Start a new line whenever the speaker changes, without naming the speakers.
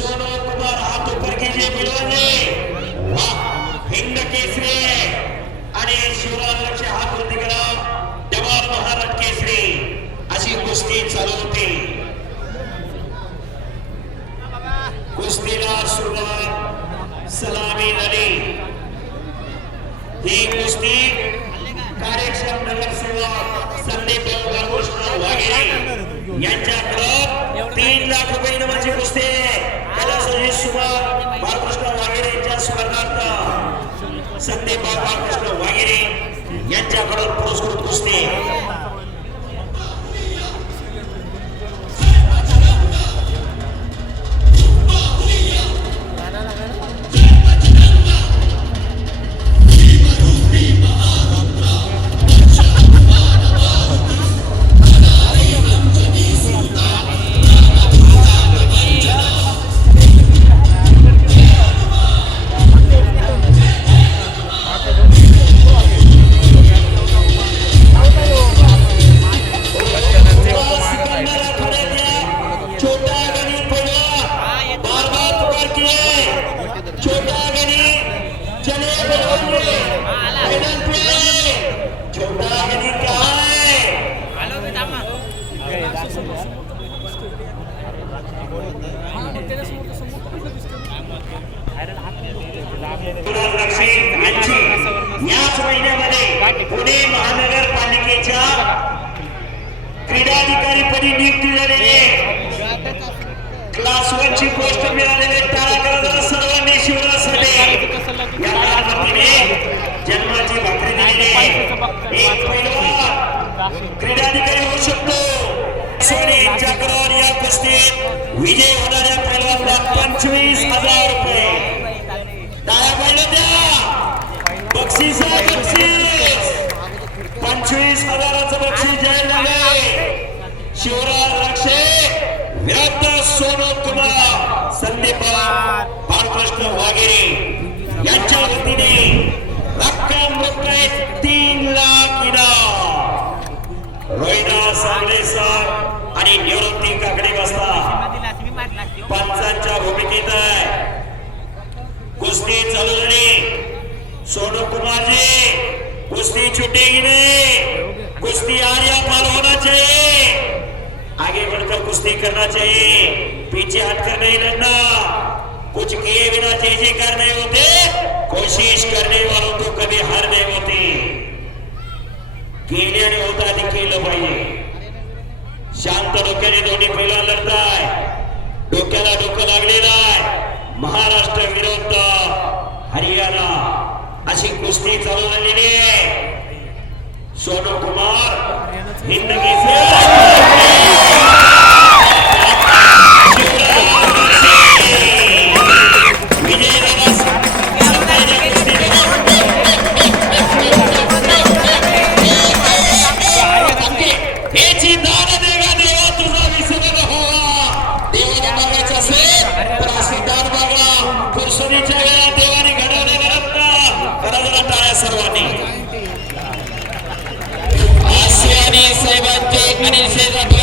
सोनू कुमार हात परगीजी मिळवले हिंद केसरी आणि शिवराज लक्ष हात वरती करा जवाहर महाराज केसरी अशी कुस्ती चालू होती कुस्तीला सुरुवात सलामी झाली ही कुस्ती कार्यक्षम नगरसेवक स्मरणार्थ संदीप बाळकृष्ण वागिरे यांच्याकडून पुरस्कृत कुस्ती याच महिन्यामध्ये पुणे महानगरपालिकेच्या क्रीडाधिकारीपदी नियुक्ती झालेली क्लास वन ची पोस्ट मिळालेले शकतो. सोने यांच्याकडून या कुस्तीत विजय होणाऱ्या पैलवानला पंचवीस हजार रुपये. टाळ्या पाहिलं द्या. बक्षीस आहे बक्षीस. पंचवीस हजाराचं बक्षीस जाहीर झाले शिवराज रक्षे विरुद्ध सोनू कुमार संदीप कुश्ती छूटेगी नहीं। कुश्ती आर्या पार होना चाहिए। आगे बढ़कर कुश्ती करना चाहिए। पीछे हटकर नहीं लड़ना। कुछ किए बिना चीजें जयकार नहीं होते कोशिश करने वालों को कभी हार नहीं होती। केल्याने होता आधी केलं पाहिजे शांत डोक्याने दोन्ही पहिला लढताय डोक्याला डोकं लागलेलं आहे महाराष्ट्र विरुद्ध हरियाणा। अशी कुस्ती चालू झालेली आहे। सोनू कुमार जिंदगी से विजय रमस finish it.